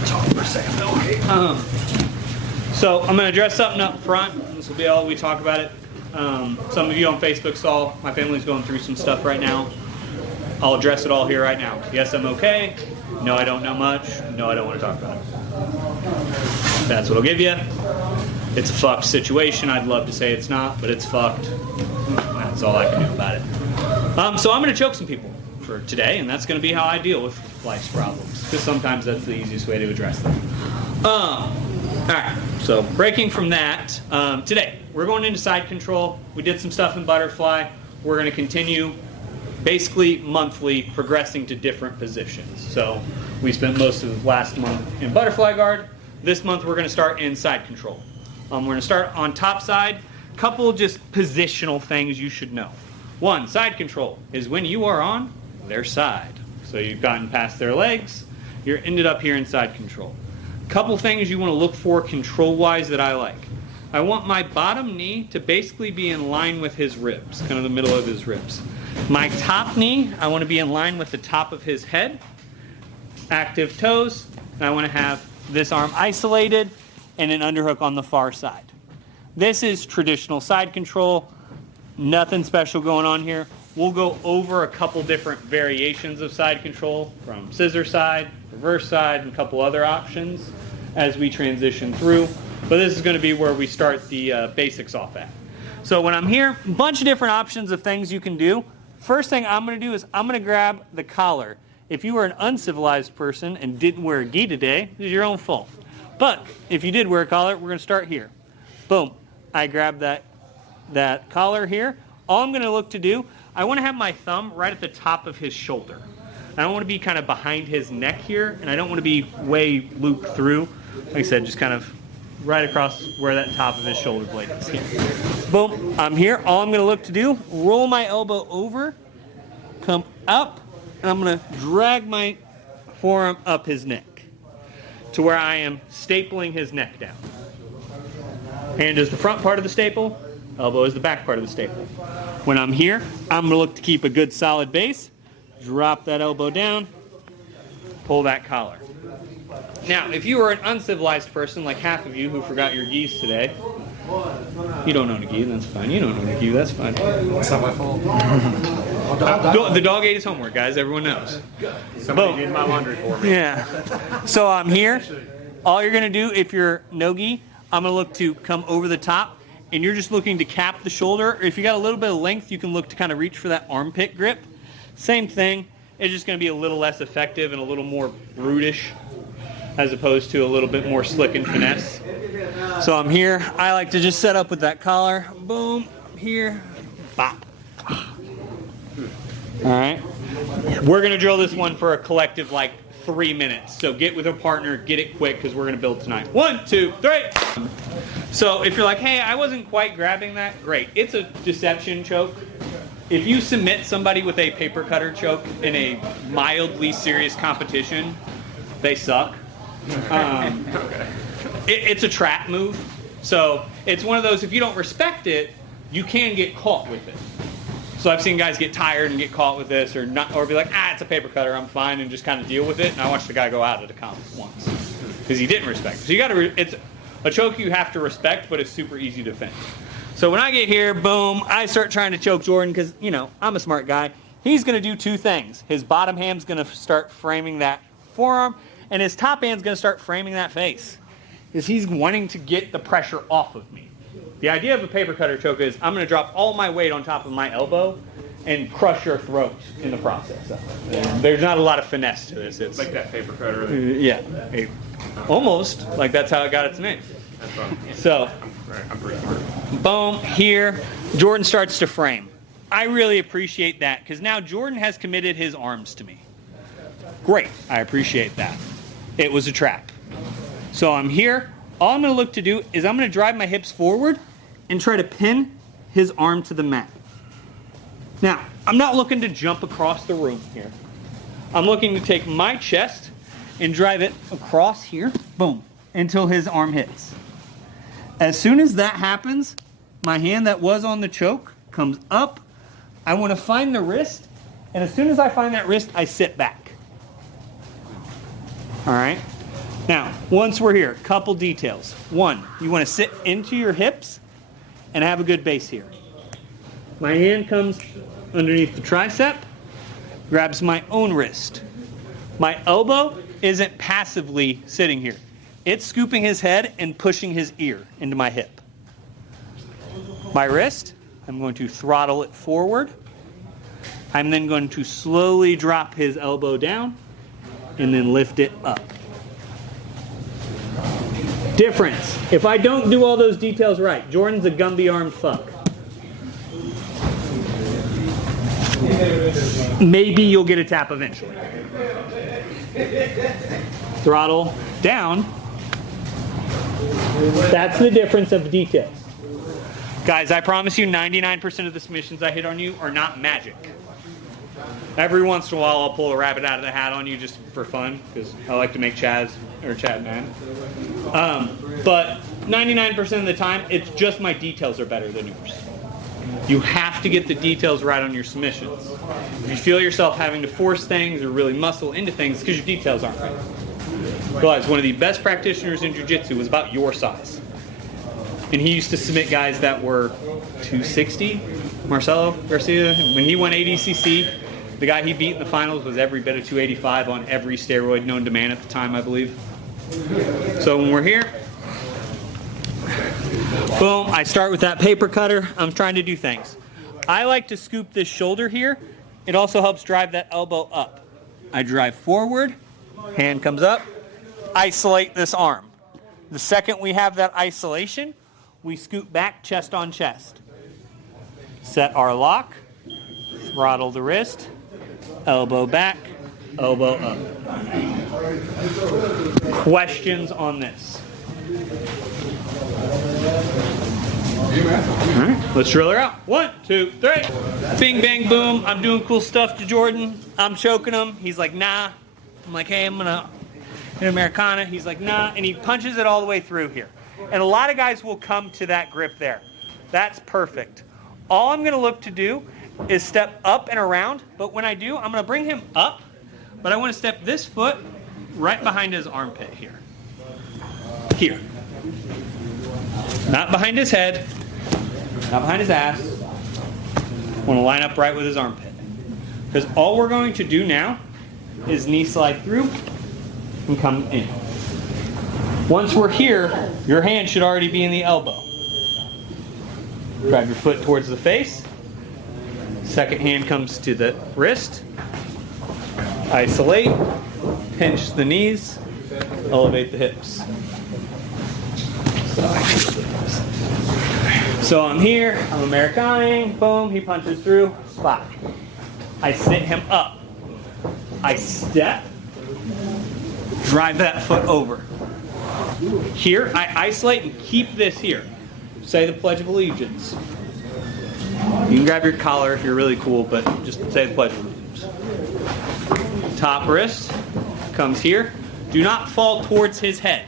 want to talk for a second. Okay. So I'm going to address something up front. This will be all we talk about it. Some of you on Facebook saw my family's going through some stuff right now. I'll address it all here right now. Yes, I'm okay. No, I don't know much. No, I don't want to talk about it. That's what I'll give you. It's a fucked situation. I'd love to say it's not, but it's fucked. That's all I can do about it. So I'm going to choke some people for today, and that's going to be how I deal with life's problems, because sometimes that's the easiest way to address them. Alright, so breaking from that, today we're going into side control. We did some stuff in butterfly. We're going to continue basically monthly progressing to different positions. So we spent most of last month in butterfly guard. This month we're going to start in side control. We're going to start on top side. Couple just positional things you should know. One, side control is when you are on their side. So you've gotten past their legs, you're ended up here in side control. Couple things you want to look for control-wise that I like. I want my bottom knee to basically be in line with his ribs, kind of the middle of his ribs. My top knee, I want to be in line with the top of his head. Active toes, and I want to have this arm isolated and an underhook on the far side. This is traditional side control. Nothing special going on here. We'll go over a couple different variations of side control, from scissor side, reverse side, and a couple other options as we transition through. But this is going to be where we start the basics off at. So when I'm here, a bunch of different options of things you can do. First thing I'm going to do is I'm going to grab the collar. If you were an uncivilized person and didn't wear a gi today, it's your own fault. But if you did wear a collar, we're going to start here. Boom. I grab that collar here. All I'm going to look to do, I want to have my thumb right at the top of his shoulder. I don't want to be kind of behind his neck here, and I don't want to be way looped through. Like I said, just kind of right across where that top of his shoulder blade is here. Boom, I'm here. All I'm going to look to do, roll my elbow over, come up, and I'm going to drag my forearm up his neck to where I am stapling his neck down. Hand is the front part of the staple, elbow is the back part of the staple. When I'm here, I'm going to look to keep a good solid base, drop that elbow down, pull that collar. Now, if you are an uncivilized person, like half of you who forgot your gis today, you don't own a gi, that's fine. You don't own a gi, that's fine. It's not my fault. The dog ate his homework, guys. Everyone knows. Somebody did my laundry for me. Yeah. So I'm here. All you're going to do, if you're no gi, I'm going to look to come over the top, and you're just looking to cap the shoulder. If you got a little bit of length, you can look to kind of reach for that armpit grip. Same thing. It's just going to be a little less effective and a little more brutish, as opposed to a little bit more slick and finesse. So I'm here. I like to just set up with that collar. Boom. Here. Bop. All right. We're going to drill this one for a collective like 3 minutes. So get with a partner, get it quick, because we're going to build tonight. 1, 2, 3. So if you're like, hey, I wasn't quite grabbing that, great. It's a deception choke. If you submit somebody with a paper cutter choke in a mildly serious competition, they suck. It's a trap move. So it's one of those, if you don't respect it, you can get caught with it. So I've seen guys get tired and get caught with this, or not, or be like, it's a paper cutter, I'm fine, and just kind of deal with it. And I watched the guy go out at a comp once because he didn't respect it. So you got to, it's a choke you have to respect, but it's super easy to defend. So when I get here, boom, I start trying to choke Jordan because, you know, I'm a smart guy. He's going to do two things. His bottom hand's going to start framing that forearm, and his top hand's going to start framing that face. Because he's wanting to get the pressure off of me. The idea of a paper cutter choke is I'm going to drop all my weight on top of my elbow and crush your throat in the process. There's not a lot of finesse to this. It's like that paper cutter. Yeah. Almost like that's how it got its name. That's fun. So, I'm pretty smart. Boom, here, Jordan starts to frame. I really appreciate that because now Jordan has committed his arms to me. Great, I appreciate that. It was a trap. So I'm here. All I'm going to look to do is I'm going to drive my hips forward and try to pin his arm to the mat. Now, I'm not looking to jump across the room here. I'm looking to take my chest and drive it across here, boom, until his arm hits. As soon as that happens, my hand that was on the choke comes up. I want to find the wrist, and as soon as I find that wrist, I sit back. All right? Now, once we're here, couple details. One, you want to sit into your hips and have a good base here. My hand comes underneath the tricep, grabs my own wrist. My elbow isn't passively sitting here. It's scooping his head and pushing his ear into my hip. My wrist, I'm going to throttle it forward. I'm then going to slowly drop his elbow down and then lift it up. Difference. If I don't do all those details right, Jordan's a Gumby-armed fuck. Maybe you'll get a tap eventually. Throttle down. That's the difference of details. Guys, I promise you 99% of the submissions I hit on you are not magic. Every once in a while I'll pull a rabbit out of the hat on you just for fun, because I like to make Chad mad. But 99% of the time, it's just my details are better than yours. You have to get the details right on your submissions. If you feel yourself having to force things or really muscle into things, it's because your details aren't right. Realize one of the best practitioners in jiu-jitsu was about your size. And he used to submit guys that were 260. Marcelo Garcia, when he won ADCC, the guy he beat in the finals was every bit of 285 on every steroid known to man at the time, I believe. So when we're here, boom, I start with that paper cutter. I'm trying to do things. I like to scoop this shoulder here. It also helps drive that elbow up. I drive forward, hand comes up, isolate this arm. The second we have that isolation, we scoop back chest on chest. Set our lock, throttle the wrist, elbow back, elbow up. Questions on this? All right, let's drill her out. 1, 2, 3. Bing, bang, boom. I'm doing cool stuff to Jordan. I'm choking him. He's like, nah. I'm like, hey, I'm going to hit Americana. He's like, nah. And he punches it all the way through here. And a lot of guys will come to that grip there. That's perfect. All I'm going to look to do is step up and around. But when I do, I'm going to bring him up. But I want to step this foot right behind his armpit here. Here. Not behind his head. Not behind his ass. I want to line up right with his armpit. Because all we're going to do now is knee slide through and come in. Once we're here, your hand should already be in the elbow. Grab your foot towards the face. Second hand comes to the wrist. Isolate. Pinch the knees. Elevate the hips. So I'm here, I'm Americaning, boom, he punches through, spot. I sit him up. I step, drive that foot over. Here, I isolate and keep this here. Say the Pledge of Allegiance. You can grab your collar if you're really cool, but just say the Pledge of Allegiance. Top wrist comes here. Do not fall towards his head.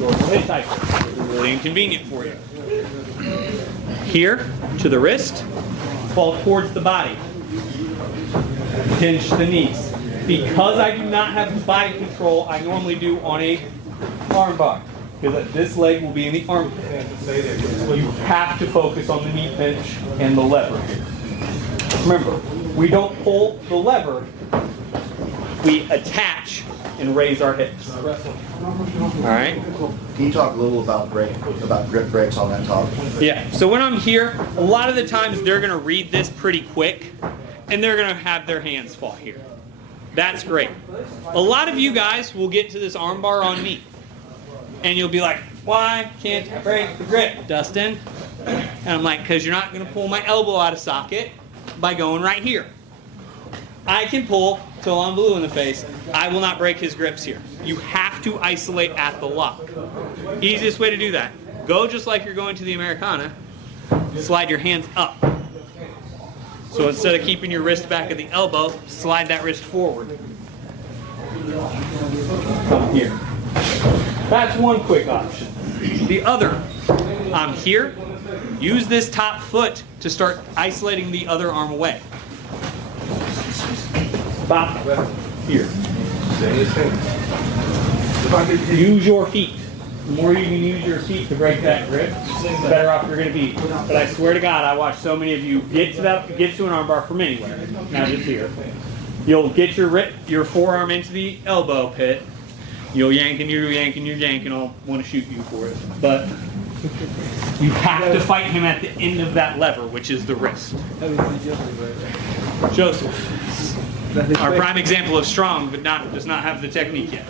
It's really inconvenient for you. Here, to the wrist, fall towards the body. Pinch the knees. Because I do not have body control, I normally do on a arm bar. Because this leg will be in the armpit. So you have to focus on the knee pinch and the lever here. Remember, we don't pull the lever, we attach and raise our hips. Alright? Can you talk a little about grip breaks on that topic? Yeah, so when I'm here, a lot of the times they're going to read this pretty quick and they're going to have their hands fall here. That's great. A lot of you guys will get to this arm bar on me and you'll be like, why can't I break the grip, Dustin? And I'm like, because you're not going to pull my elbow out of socket by going right here. I can pull till I'm blue in the face. I will not break his grips here. You have to isolate at the lock. Easiest way to do that. Go just like you're going to the Americana. Slide your hands up. So instead of keeping your wrist back at the elbow, slide that wrist forward. Come here. That's one quick option. The other, I'm here. Use this top foot to start isolating the other arm away. Bop. Here. Use your feet. The more you can use your feet to break that grip, the better off you're going to be. But I swear to God, I watch so many of you get to an armbar from anywhere, not just here. You'll get your forearm into the elbow pit. You'll yank and you're yanking. I'll want to shoot you for it. But you have to fight him at the end of that lever, which is the wrist. Joseph, our prime example of strong, but does not have the technique yet.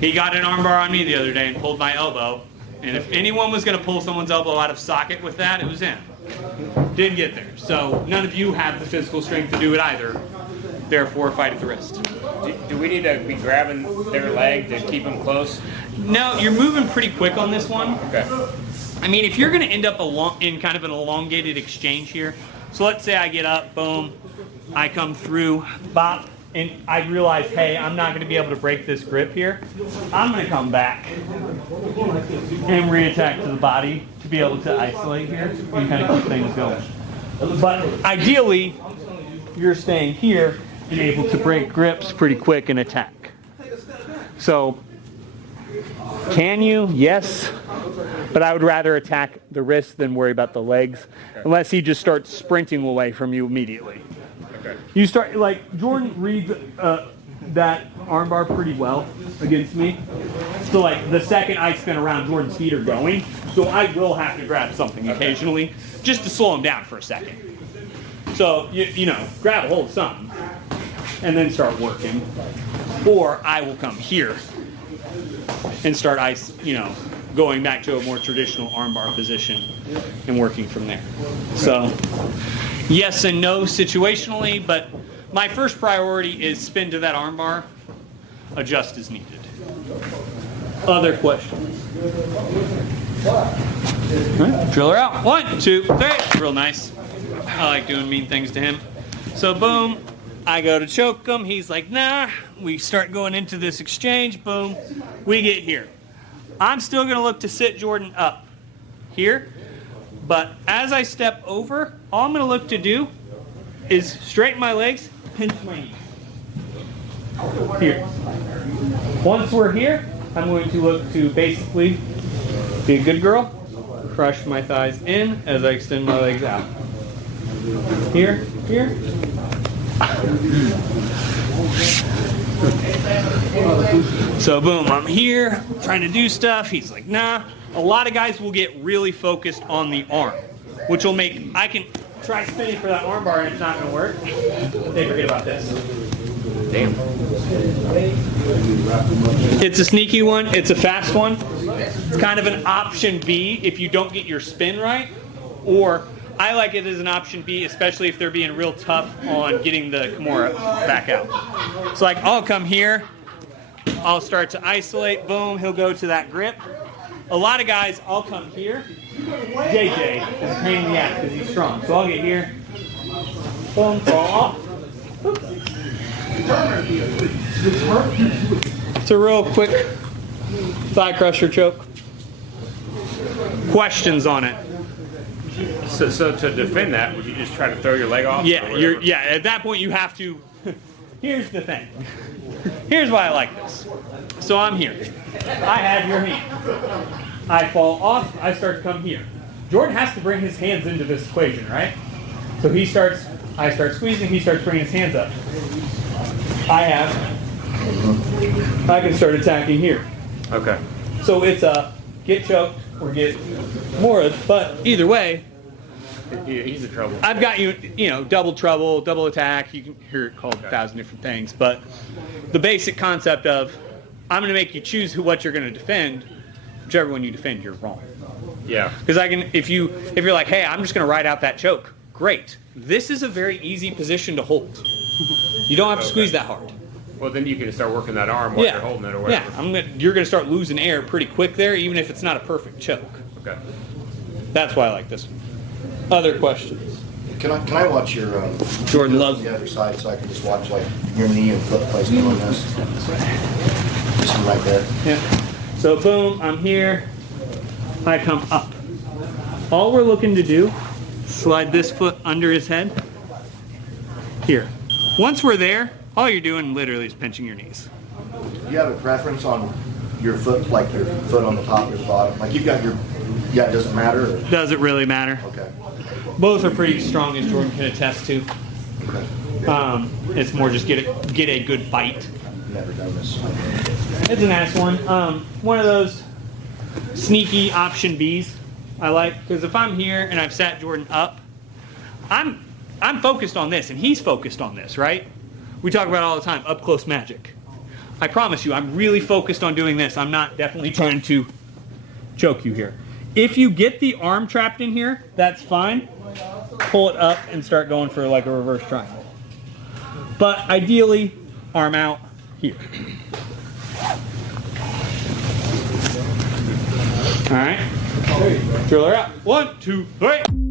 He got an armbar on me the other day and pulled my elbow. And if anyone was going to pull someone's elbow out of socket with that, it was him. Didn't get there. So none of you have the physical strength to do it either. Therefore, fight at the wrist. Do we need to be grabbing their leg to keep them close? No, you're moving pretty quick on this one. Okay. I mean, if you're going to end up in kind of an elongated exchange here, so let's say I get up, boom, I come through, bop, and I realize, hey, I'm not going to be able to break this grip here. I'm going to come back and reattack to the body to be able to isolate here and kind of keep things going. But ideally, you're staying here and able to break grips pretty quick and attack. So, can you? Yes. But I would rather attack the wrist than worry about the legs, unless he just starts sprinting away from you immediately. Okay. You start, like, Jordan reads that armbar pretty well against me. So, like, the second I spin around, Jordan's feet are going. So I will have to grab something occasionally just to slow him down for a second. So, you know, grab a hold of something and then start working. Or I will come here and start, going back to a more traditional armbar position and working from there. So, yes and no situationally, but my first priority is spin to that armbar, adjust as needed. Other questions? All right, drill her out. 1, 2, 3. Real nice. I like doing mean things to him. So boom, I go to choke him. He's like, nah. We start going into this exchange. Boom, we get here. I'm still going to look to sit Jordan up here. But as I step over, all I'm going to look to do is straighten my legs, pinch my knees. Here. Once we're here, I'm going to look to basically be a good girl, crush my thighs in as I extend my legs out. Here, here. So boom, I'm here, trying to do stuff. He's like, nah. A lot of guys will get really focused on the arm, which will make, I can try spinning for that arm bar and it's not going to work. They forget about this. Damn. It's a sneaky one. It's a fast one. It's kind of an option B if you don't get your spin right. Or I like it as an option B, especially if they're being real tough on getting the Kimura back out. So like, I'll come here. I'll start to isolate. Boom. He'll go to that grip. A lot of guys, I'll come here. JJ is a pain in the ass because he's strong. So I'll get here. Boom. Fall off. It's a real quick thigh crusher choke. Questions on it? So to defend that, would you just try to throw your leg off? Yeah, at that point you have to. Here's the thing. Here's why I like this. So I'm here. I have your hand. I fall off. I start to come here. Jordan has to bring his hands into this equation, right? So I start squeezing. He starts bringing his hands up. I can start attacking here. Okay. So it's a get choked or get more, but either way, He's in trouble. I've got you, double trouble, double attack. You can hear it called 1,000 different things, but the basic concept of I'm going to make you choose what you're going to defend. Whichever one you defend, you're wrong. Yeah. Because if you're like, hey, I'm just going to ride out that choke. Great. This is a very easy position to hold. You don't have to squeeze that hard. Well, then you can start working that arm while you're holding it or whatever. Yeah, you're going to start losing air pretty quick there, even if it's not a perfect choke. Okay. That's why I like this one. Other questions? Can I watch your Jordan loves the other side so I can just watch like your knee and foot placement on this? Just right there. Yeah. So boom, I'm here. I come up. All we're looking to do, slide this foot under his head. Here. Once we're there, all you're doing literally is pinching your knees. Do you have a preference on your foot, like your foot on the top or the bottom? Like you've got your, yeah, it doesn't matter? Or? Doesn't really matter. Okay. Both are pretty strong, as Jordan can attest to. Okay. It's more just get a good bite. Never done this. It's a nice one. One of those sneaky option Bs I like, because if I'm here and I've sat Jordan up, I'm focused on this and he's focused on this, right? We talk about it all the time, up close magic. I promise you, I'm really focused on doing this. I'm not definitely trying to choke you here. If you get the arm trapped in here, that's fine. Pull it up and start going for like a reverse triangle. But ideally, arm out here. All right. Drill her out. 1, 2, 3.